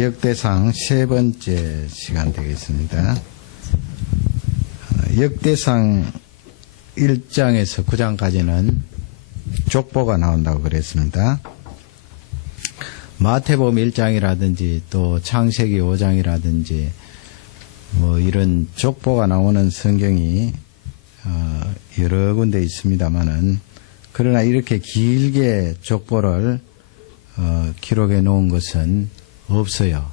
역대상 세 번째 시간 되겠습니다. 역대상 1장에서 9장까지는 족보가 나온다고 그랬습니다. 마태복음 1장이라든지 또 창세기 5장이라든지 뭐 이런 족보가 나오는 성경이 여러 군데 있습니다만은, 그러나 이렇게 길게 족보를 기록해 놓은 것은 없어요.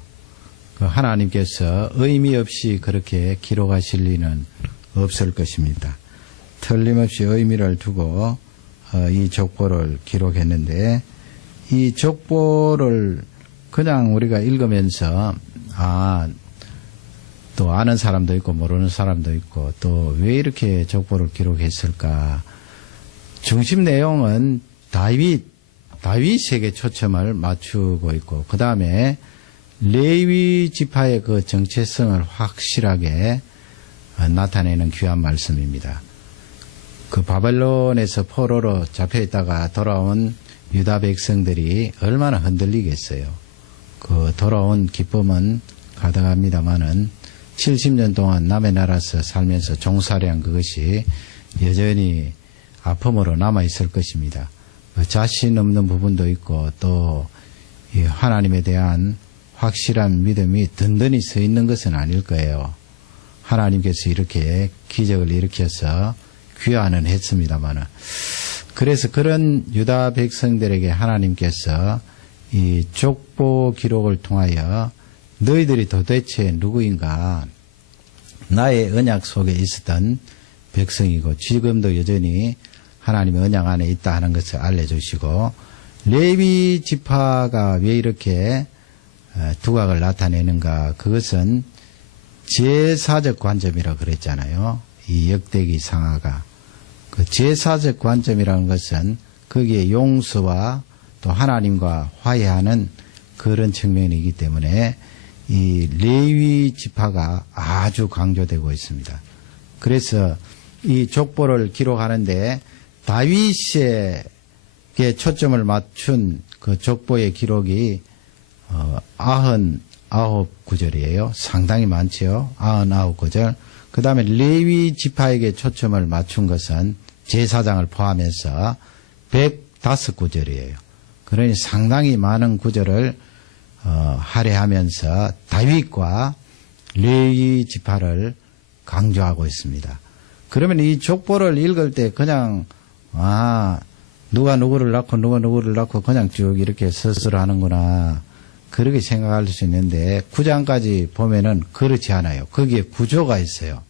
하나님께서 의미 없이 그렇게 기록하실 리는 없을 것입니다. 틀림없이 의미를 두고 이 족보를 기록했는데, 이 족보를 그냥 우리가 읽으면서 또 아는 사람도 있고 모르는 사람도 있고, 또 왜 이렇게 족보를 기록했을까? 중심 내용은 다윗에게 초점을 맞추고 있고, 그 다음에 레위 지파의 그 정체성을 확실하게 나타내는 귀한 말씀입니다. 그 바벨론에서 포로로 잡혀있다가 돌아온 유다 백성들이 얼마나 흔들리겠어요. 그 돌아온 기쁨은 가득합니다마는 70년 동안 남의 나라에서 살면서 종살이한 그것이 여전히 아픔으로 남아있을 것입니다. 자신 없는 부분도 있고, 또 하나님에 대한 확실한 믿음이 든든히 서 있는 것은 아닐 거예요. 하나님께서 이렇게 기적을 일으켜서 귀환은 했습니다만, 그래서 그런 유다 백성들에게 하나님께서 이 족보 기록을 통하여 너희들이 도대체 누구인가, 나의 언약 속에 있었던 백성이고 지금도 여전히 하나님의 언약 안에 있다 하는 것을 알려주시고, 레위 지파가 왜 이렇게 두각을 나타내는가, 그것은 제사적 관점이라고 그랬잖아요. 이 역대기 상하가 그 제사적 관점이라는 것은 거기에 용서와 또 하나님과 화해하는 그런 측면이기 때문에 이 레위 지파가 아주 강조되고 있습니다. 그래서 이 족보를 기록하는데 다윗에게 초점을 맞춘 그 족보의 기록이 99구절이에요. 상당히 많지요. 99구절. 그 다음에 레위 지파에게 초점을 맞춘 것은 제사장을 포함해서 105구절이에요. 그러니 상당히 많은 구절을 할애하면서 다윗과 레위 지파를 강조하고 있습니다. 그러면 이 족보를 읽을 때 그냥 누가 누구를 낳고 누가 누구를 낳고 그냥 쭉 이렇게 서술을 하는구나, 그렇게 생각할 수 있는데 9장까지 보면은 그렇지 않아요. 거기에 구조가 있어요.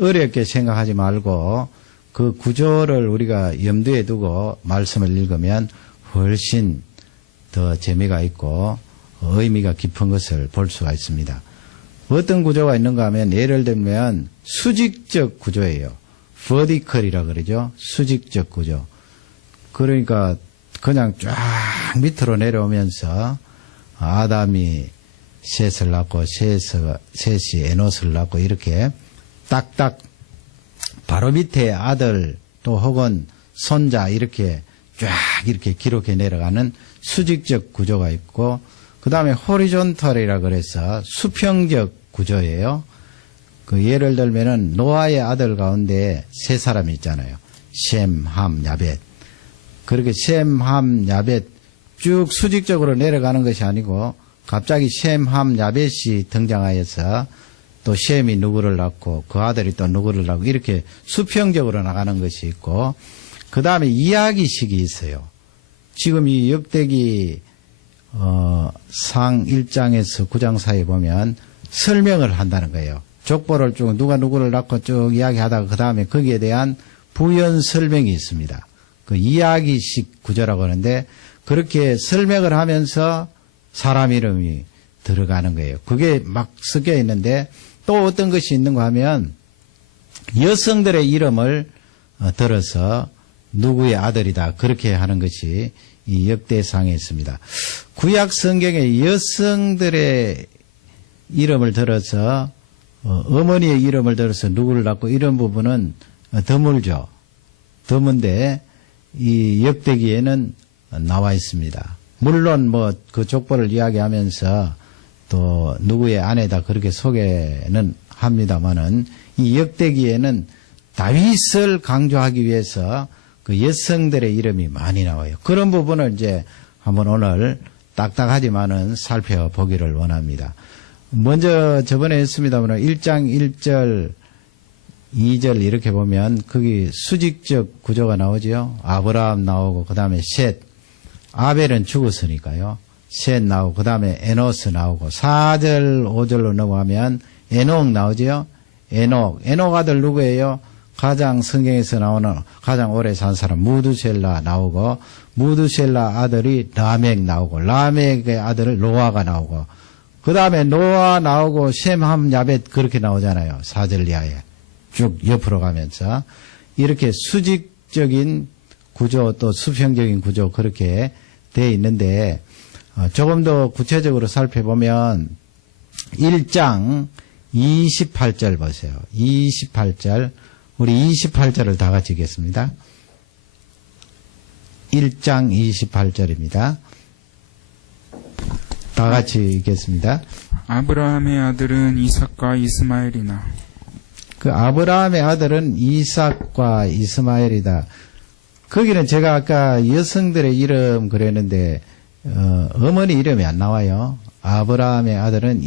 어렵게 생각하지 말고 그 구조를 우리가 염두에 두고 말씀을 읽으면 훨씬 더 재미가 있고 의미가 깊은 것을 볼 수가 있습니다. 어떤 구조가 있는가 하면, 예를 들면 수직적 구조예요. 버티컬이라 그러죠. 수직적 구조. 그러니까 그냥 쫙 밑으로 내려오면서 아담이 셋을 낳고 셋이 에노스를 낳고 이렇게 딱딱 바로 밑에 아들 또 혹은 손자 이렇게 쫙 이렇게 기록해 내려가는 수직적 구조가 있고, 그 다음에 호리존털이라 그래서 수평적 구조예요. 그 예를 들면은 노아의 아들 가운데 세 사람이 있잖아요. 셈, 함, 야벳. 그렇게 셈, 함, 야벳 쭉 수직적으로 내려가는 것이 아니고 갑자기 셈, 함, 야벳이 등장하여서 또 셈이 누구를 낳고 그 아들이 또 누구를 낳고 이렇게 수평적으로 나가는 것이 있고, 그 다음에 이야기식이 있어요. 지금 이 역대기 상 1장에서 9장 사이에 보면 설명을 한다는 거예요. 족보를 쭉 누가 누구를 낳고 쭉 이야기하다가 그 다음에 거기에 대한 부연 설명이 있습니다. 그 이야기식 구조라고 하는데, 그렇게 설명을 하면서 사람 이름이 들어가는 거예요. 그게 막 섞여 있는데, 또 어떤 것이 있는가 하면 여성들의 이름을 들어서 누구의 아들이다 그렇게 하는 것이 이 역대상에 있습니다. 구약 성경에 여성들의 이름을 들어서 어머니의 이름을 들어서 누구를 낳고 이런 부분은 드물죠. 드문데 이 역대기에는 나와 있습니다. 물론 뭐 그 족보를 이야기하면서 또 누구의 아내다 그렇게 소개는 합니다만은 이 역대기에는 다윗을 강조하기 위해서 그 여성들의 이름이 많이 나와요. 그런 부분을 이제 한번 오늘 딱딱하지만은 살펴보기를 원합니다. 먼저 저번에 했습니다만 1장 1절 2절 이렇게 보면 거기 수직적 구조가 나오죠. 아브라함 나오고 그 다음에 셋, 아벨은 죽었으니까요. 셋 나오고 그 다음에 에노스 나오고 4절 5절로 넘어가면 에녹 나오죠. 에녹 아들 누구예요? 가장 성경에서 나오는 가장 오래 산 사람 무두셀라 나오고 무두셀라 아들이 라멕 나오고 라멕의 아들 노아가 나오고 그 다음에 노아 나오고 셈, 함, 야벳 그렇게 나오잖아요. 4절 이하에 쭉 옆으로 가면서 이렇게 수직적인 구조 또 수평적인 구조 그렇게 돼 있는데 조금 더 구체적으로 살펴보면 1장 28절 보세요. 28절 우리 28절을 다 같이 읽겠습니다. 1장 28절입니다. 다 같이 읽겠습니다. 아브라함의 아들은 이삭과 이스마엘이나 그 아브라함의 아들은 이삭과 이스마엘이다. 거기는 제가 아까 여성들의 이름 그랬는데 어머니 이름이 안 나와요. 아브라함의 아들은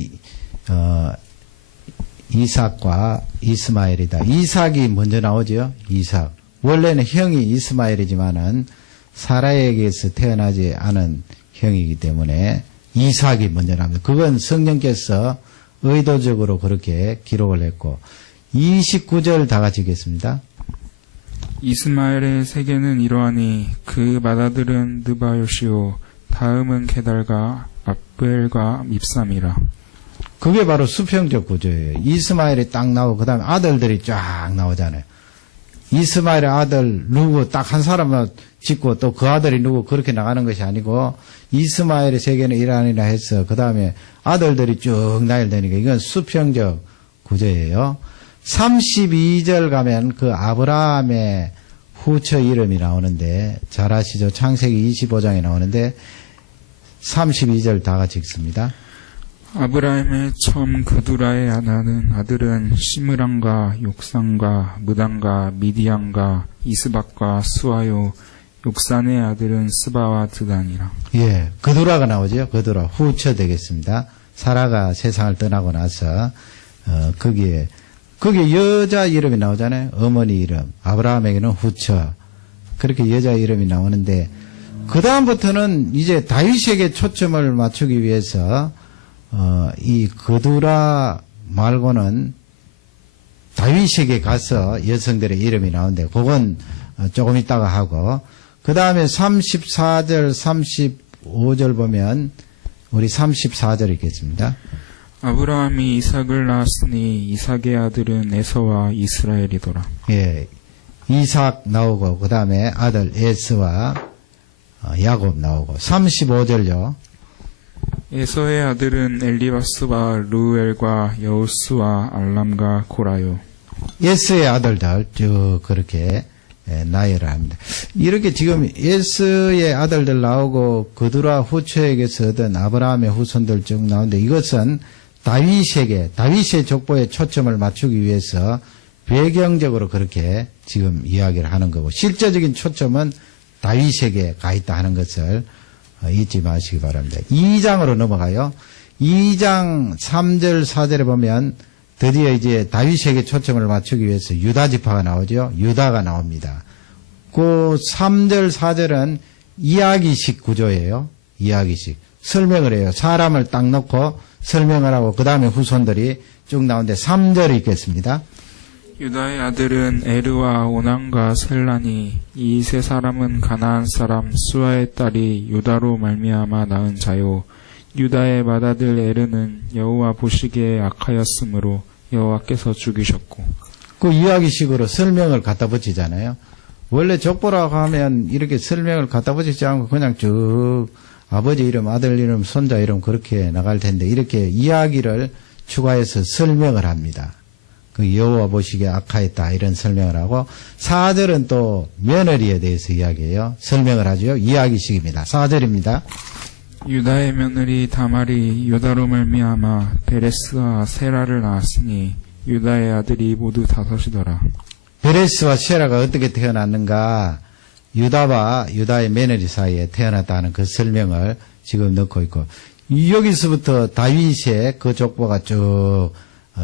이삭과 이스마엘이다. 이삭이 먼저 나오죠. 이삭. 원래는 형이 이스마엘이지만은 사라에게서 태어나지 않은 형이기 때문에 이삭이 먼저 나옵니다. 그건 성령께서 의도적으로 그렇게 기록을 했고 29절 다 같이 읽겠습니다. 이스마엘의 세계는 이러하니 그 맏아들은 느바요시오 다음은 게달과 압벨과 밉삼이라. 그게 바로 수평적 구조예요. 이스마엘이 딱 나오고 그 다음에 아들들이 쫙 나오잖아요. 이스마엘의 아들 누구 딱 한 사람만 짓고 또 그 아들이 누구 그렇게 나가는 것이 아니고 이스마엘의 세계는 이러하니라 해서 그 다음에 아들들이 쭉 나열되니까 이건 수평적 구조예요. 32절 가면 그 아브라함의 후처 이름이 나오는데 잘 아시죠? 창세기 25장에 나오는데 32절 다 같이 읽습니다. 아브라함의 첨 그두라의 아들은 시므랑과 욕산과 무단과 미디안과 이스박과 수아요 욕산의 아들은 스바와 드단이라. 예, 그두라가 나오죠. 그두라 후처 되겠습니다. 사라가 세상을 떠나고 나서 거기에 여자 이름이 나오잖아요. 어머니 이름. 아브라함에게는 후처. 그렇게 여자 이름이 나오는데 그 다음부터는 이제 다윗에게 초점을 맞추기 위해서 이 그두라 말고는 다윗에게 가서 여성들의 이름이 나오는데 그건 조금 있다가 하고 그 다음에 34절 35절 보면 우리 34절 읽겠습니다. 아브라함이 이삭을 낳았으니 이삭의 아들은 에서와 이스라엘이더라. 예, 이삭 나오고 그 다음에 아들 에스와 야곱 나오고 35절요. 에서의 아들은 엘리바스와 루엘과 여우스와 알람과 고라요. 에스의 아들들 쭉 그렇게 나열을 합니다. 이렇게 지금 에스의 아들들 나오고 그두라 후처에게서 얻은 아브라함의 후손들 쭉 나오는데 이것은 다윗의 족보에 초점을 맞추기 위해서 배경적으로 그렇게 지금 이야기를 하는 거고 실제적인 초점은 다윗에게 가 있다 하는 것을 잊지 마시기 바랍니다. 2장으로 넘어가요. 2장 3절 4절에 보면 드디어 이제 다윗에게 초점을 맞추기 위해서 유다 지파가 나오죠. 유다가 나옵니다. 그 3절 4절은 이야기식 구조예요. 이야기식. 설명을 해요. 사람을 딱 놓고 설명을 하고 그 다음에 후손들이 쭉 나오는데 3절 읽겠습니다. 유다의 아들은 에르와 오난과 셀라니 이 세 사람은 가나안 사람 수아의 딸이 유다로 말미암아 낳은 자요. 유다의 맏아들 에르는 여호와 보시기에 악하였으므로 여호와께서 죽이셨고. 그 이야기식으로 설명을 갖다 붙이잖아요. 원래 족보라고 하면 이렇게 설명을 갖다 붙이지 않고 그냥 쭉 아버지 이름, 아들 이름, 손자 이름 그렇게 나갈 텐데 이렇게 이야기를 추가해서 설명을 합니다. 그 여호와 보시기에 악하였다 이런 설명을 하고 4절은 또 며느리에 대해서 이야기해요. 설명을 하죠. 이야기식입니다. 4절입니다. 유다의 며느리 다말이 유다로 말미암아 베레스와 세라를 낳았으니 유다의 아들이 모두 5이더라. 베레스와 세라가 어떻게 태어났는가? 유다와 유다의 며느리 사이에 태어났다는 그 설명을 지금 넣고 있고, 여기서부터 다윗의 그 족보가 쭉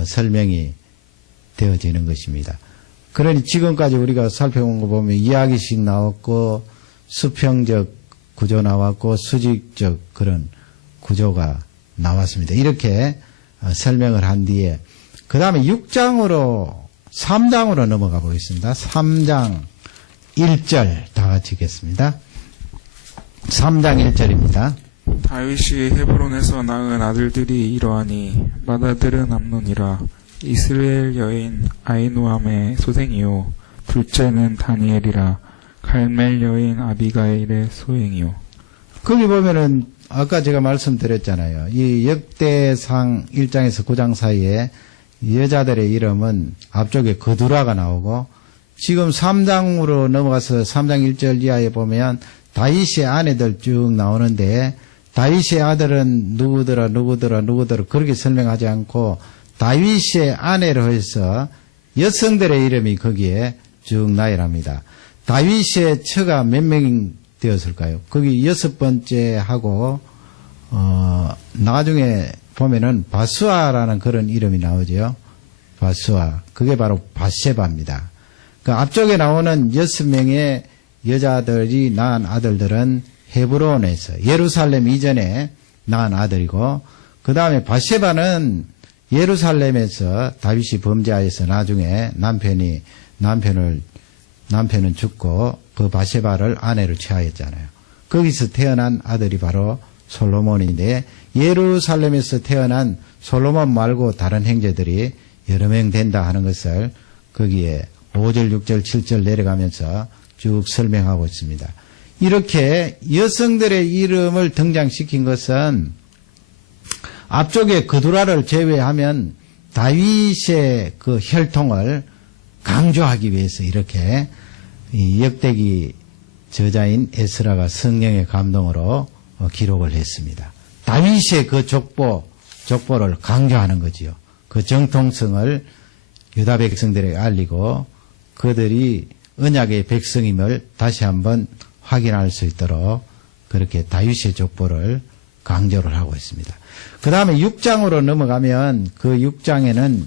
설명이 되어지는 것입니다. 그러니 지금까지 우리가 살펴본 거 보면 이야기식 나왔고, 수평적 구조 나왔고, 수직적 그런 구조가 나왔습니다. 이렇게 설명을 한 뒤에 그 다음에 3장으로 넘어가 보겠습니다. 3장 1절 다 같이 읽겠습니다. 3장 1절입니다. 다윗이 헤브론에서 낳은 아들들이 이러하니 맏아들은 암논이라 이스라엘 여인 아히노암의 소생이요 둘째는 다니엘이라 갈멜 여인 아비가일의 소행이요. 거기 보면은 아까 제가 말씀드렸잖아요. 이 역대상 1장에서 9장 사이에 여자들의 이름은 앞쪽에 거두라가 나오고, 지금 3장으로 넘어가서 3장 1절 이하에 보면 다윗의 아내들 쭉 나오는데, 다윗의 아들은 누구더라 그렇게 설명하지 않고 다윗의 아내로 해서 여성들의 이름이 거기에 쭉 나열합니다. 다윗의 처가 몇 명 되었을까요? 거기 6번째 하고 나중에 보면은 바수아라는 그런 이름이 나오죠. 바수아. 그게 바로 바세바입니다. 그 앞쪽에 나오는 6명의 여자들이 낳은 아들들은 헤브론에서 예루살렘 이전에 낳은 아들이고, 그 다음에 바세바는 예루살렘에서 다윗이 범죄하여서 나중에 남편은 죽고 그 바세바를 아내로 취하였잖아요. 거기서 태어난 아들이 바로 솔로몬인데, 예루살렘에서 태어난 솔로몬 말고 다른 형제들이 여러 명 된다 하는 것을 거기에 5절, 6절, 7절 내려가면서 쭉 설명하고 있습니다. 이렇게 여성들의 이름을 등장시킨 것은 앞쪽에 그두라를 제외하면 다윗의 그 혈통을 강조하기 위해서 이렇게 이 역대기 저자인 에스라가 성령의 감동으로 기록을 했습니다. 다윗의 그 족보를 강조하는 거지요. 그 정통성을 유다 백성들에게 알리고 그들이 언약의 백성임을 다시 한번 확인할 수 있도록 그렇게 다윗의 족보를 강조를 하고 있습니다. 그 다음에 6장으로 넘어가면 그 6장에는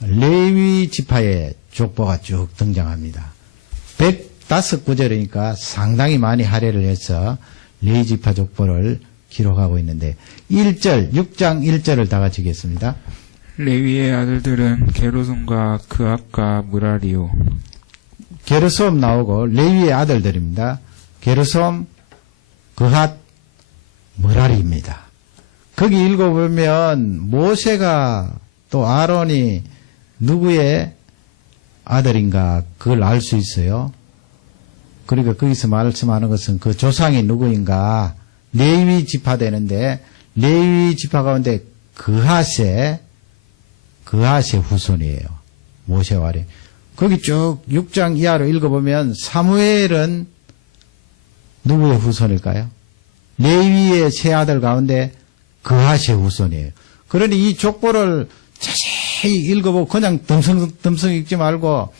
레위 지파의 족보가 쭉 등장합니다. 105구절이니까 상당히 많이 할애를 해서 레위 지파 족보를 기록하고 있는데 1절, 6장 1절을 다 같이 읽겠습니다. 레위의 아들들은 게르솜과 그압과 무라리요. 게르솜 나오고 레위의 아들들입니다. 게르솜, 그핫, 무라리입니다. 거기 읽어보면 모세가 또 아론이 누구의 아들인가 그걸 알 수 있어요. 그러니까 거기서 말씀하는 것은 그 조상이 누구인가 레위 지파 되는데 레위 지파 가운데 그핫의 후손이에요. 모세와 아론. 거기 쭉 6장 이하로 읽어보면 사무엘은 누구의 후손일까요? 레위의 세 아들 가운데 그핫의 후손이에요. 그러니 이 족보를 자세히 읽어보고 그냥 덤성 읽지 말고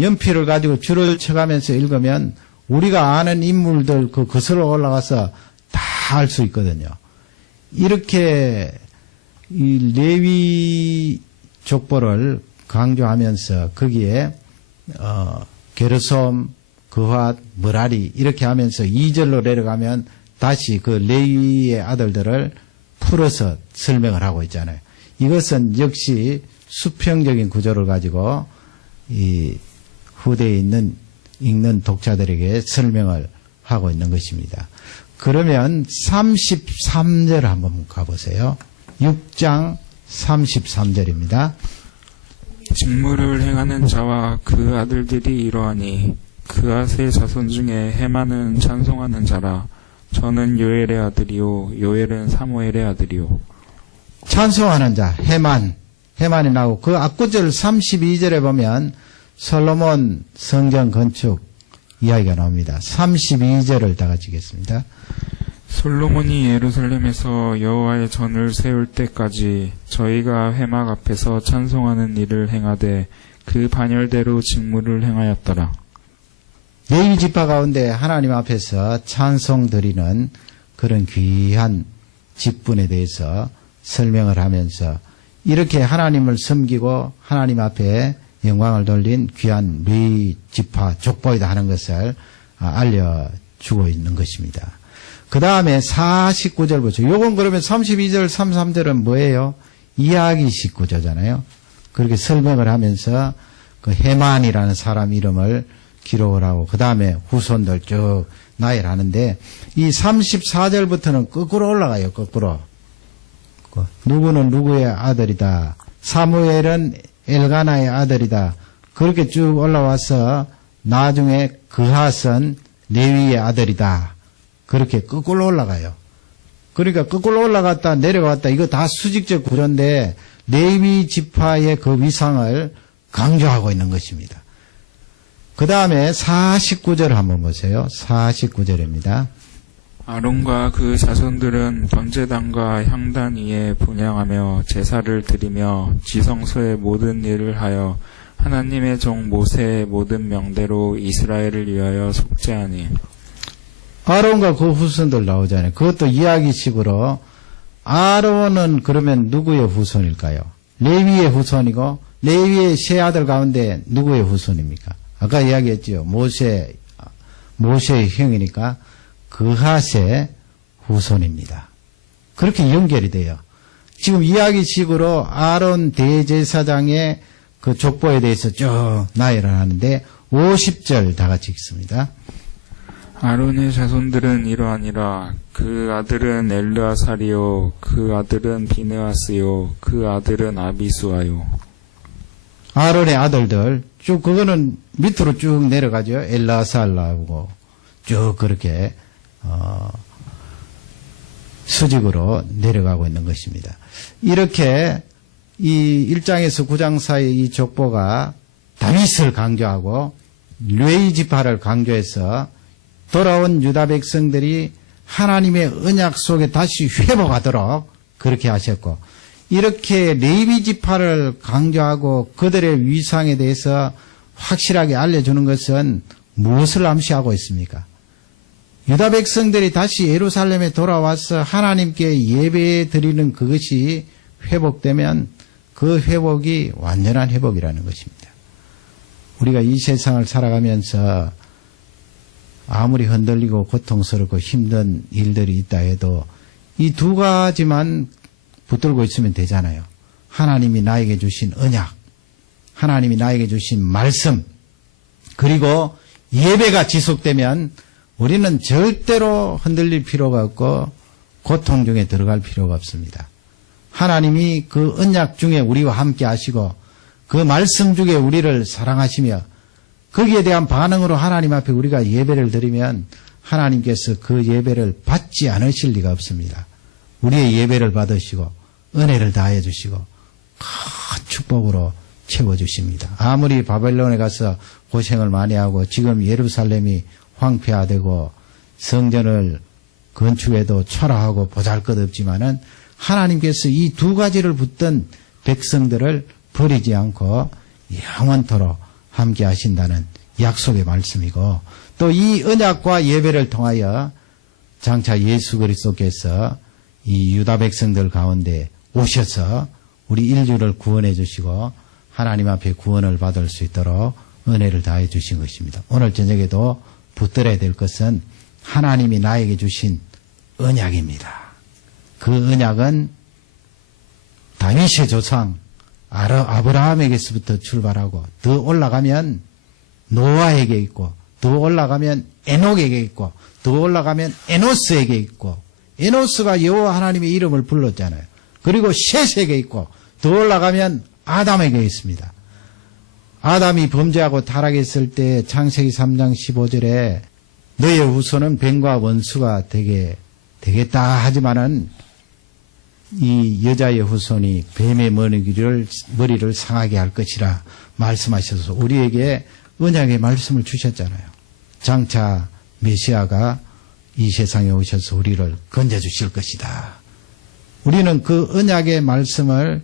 연필을 가지고 줄을 쳐가면서 읽으면 우리가 아는 인물들 그 거슬러 올라가서 다 알 수 있거든요. 이렇게 이 레위 족보를 강조하면서 거기에 게르솜, 그핫, 무라리 이렇게 하면서 2절로 내려가면 다시 그 레위의 아들들을 풀어서 설명을 하고 있잖아요. 이것은 역시 수평적인 구조를 가지고 이 후대에 읽는 독자들에게 설명을 하고 있는 것입니다. 그러면 33절 한번 가보세요. 6장 33절입니다. 직무를 행하는 자와 그 아들들이 이러하니 그앗의 자손 중에 헤만은 찬송하는 자라. 저는 요엘의 아들이요 요엘은 사무엘의 아들이요. 찬송하는 자 헤만이 나오고 그 앞구절 32절에 보면 솔로몬 성전 건축 이야기가 나옵니다. 32절을 다 같이 읽겠습니다. 솔로몬이 예루살렘에서 여호와의 전을 세울 때까지 저희가 회막 앞에서 찬송하는 일을 행하되 그 반열대로 직무를 행하였더라. 레위 지파 가운데 하나님 앞에서 찬송 드리는 그런 귀한 직분에 대해서 설명을 하면서 이렇게 하나님을 섬기고 하나님 앞에 영광을 돌린 귀한 레위 지파 족보이다 하는 것을 알려주고 있는 것입니다. 그 다음에 49절 보죠. 요건 그러면 32절, 33절은 뭐예요? 이야기식 구조잖아요. 그렇게 설명을 하면서 그 해만이라는 사람 이름을 기록을 하고 그 다음에 후손들 쭉 나열하는데 이 34절부터는 거꾸로 올라가요. 거꾸로. 누구는 누구의 아들이다. 사무엘은 엘가나의 아들이다. 그렇게 쭉 올라와서 나중에 그핫은 레위의 아들이다. 그렇게 거꾸로 올라가요. 그러니까 거꾸로 올라갔다 내려갔다 이거 다 수직적 구조인데 레위 지파의 그 위상을 강조하고 있는 것입니다. 그 다음에 49절 한번 보세요. 49절입니다. 아론과 그 자손들은 번제단과 향단 위에 분향하며 제사를 드리며 지성소의 모든 일을 하여 하나님의 종 모세의 모든 명대로 이스라엘을 위하여 속죄하니. 아론과 그 후손들 나오잖아요. 그것도 이야기식으로 아론은 그러면 누구의 후손일까요? 레위의 후손이고 레위의 세 아들 가운데 누구의 후손입니까? 아까 이야기했죠. 모세의 형이니까 그핫의 후손입니다. 그렇게 연결이 돼요. 지금 이야기식으로 아론 대제사장의 그 족보에 대해서 쭉 나열을 하는데 50절 다 같이 읽습니다. 아론의 자손들은 이러하니라. 그 아들은 엘르아살이요 그 아들은 비느하스요 그 아들은 아비수아요. 아론의 아들들 쭉 그거는 밑으로 쭉 내려가죠. 엘르아살하고 쭉 그렇게 수직으로 내려가고 있는 것입니다. 이렇게 이 1장에서 9장 사이 이 족보가 다윗을 강조하고 레위 지파를 강조해서 돌아온 유다 백성들이 하나님의 언약 속에 다시 회복하도록 그렇게 하셨고 이렇게 레위 지파를 강조하고 그들의 위상에 대해서 확실하게 알려주는 것은 무엇을 암시하고 있습니까? 유다 백성들이 다시 예루살렘에 돌아와서 하나님께 예배 드리는 그것이 회복되면 그 회복이 완전한 회복이라는 것입니다. 우리가 이 세상을 살아가면서 아무리 흔들리고 고통스럽고 힘든 일들이 있다 해도 이 두 가지만 붙들고 있으면 되잖아요. 하나님이 나에게 주신 언약, 하나님이 나에게 주신 말씀, 그리고 예배가 지속되면 우리는 절대로 흔들릴 필요가 없고 고통 중에 들어갈 필요가 없습니다. 하나님이 그 언약 중에 우리와 함께 하시고 그 말씀 중에 우리를 사랑하시며 거기에 대한 반응으로 하나님 앞에 우리가 예배를 드리면 하나님께서 그 예배를 받지 않으실 리가 없습니다. 우리의 예배를 받으시고 은혜를 다해 주시고 큰 축복으로 채워주십니다. 아무리 바벨론에 가서 고생을 많이 하고 지금 예루살렘이 황폐화되고 성전을 건축해도 초라하고 보잘것없지만은 하나님께서 이 두 가지를 붙든 백성들을 버리지 않고 영원토록 함께 하신다는 약속의 말씀이고 또 이 언약과 예배를 통하여 장차 예수 그리스도께서 이 유다 백성들 가운데 오셔서 우리 인류를 구원해 주시고 하나님 앞에 구원을 받을 수 있도록 은혜를 다해 주신 것입니다. 오늘 저녁에도 붙들어야 될 것은 하나님이 나에게 주신 언약입니다. 그 언약은 다윗의 조상 아브라함에게서부터 출발하고 더 올라가면 노아에게 있고 더 올라가면 에녹에게 있고 더 올라가면 에노스에게 있고 에노스가 여호와 하나님의 이름을 불렀잖아요. 그리고 셋에게 있고 더 올라가면 아담에게 있습니다. 아담이 범죄하고 타락했을 때 창세기 3장 15절에 너의 후손은 뱀과 원수가 되겠다 하지만은 이 여자의 후손이 뱀의 머리를 상하게 할 것이라 말씀하셔서 우리에게 언약의 말씀을 주셨잖아요. 장차 메시아가 이 세상에 오셔서 우리를 건져주실 것이다. 우리는 그 언약의 말씀을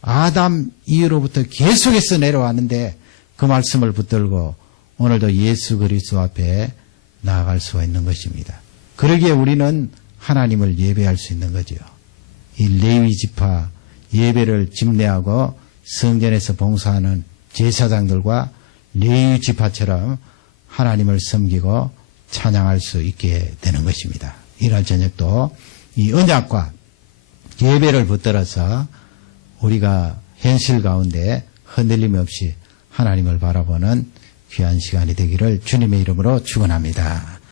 아담 이후로부터 계속해서 내려왔는데 그 말씀을 붙들고 오늘도 예수 그리스도 앞에 나아갈 수가 있는 것입니다. 그러기에 우리는 하나님을 예배할 수 있는 거지요. 이 레위 지파 예배를 집례하고 성전에서 봉사하는 제사장들과 레위 지파처럼 하나님을 섬기고 찬양할 수 있게 되는 것입니다. 이날 저녁도 이 언약과 예배를 붙들어서 우리가 현실 가운데 흔들림 없이 하나님을 바라보는 귀한 시간이 되기를 주님의 이름으로 축원합니다.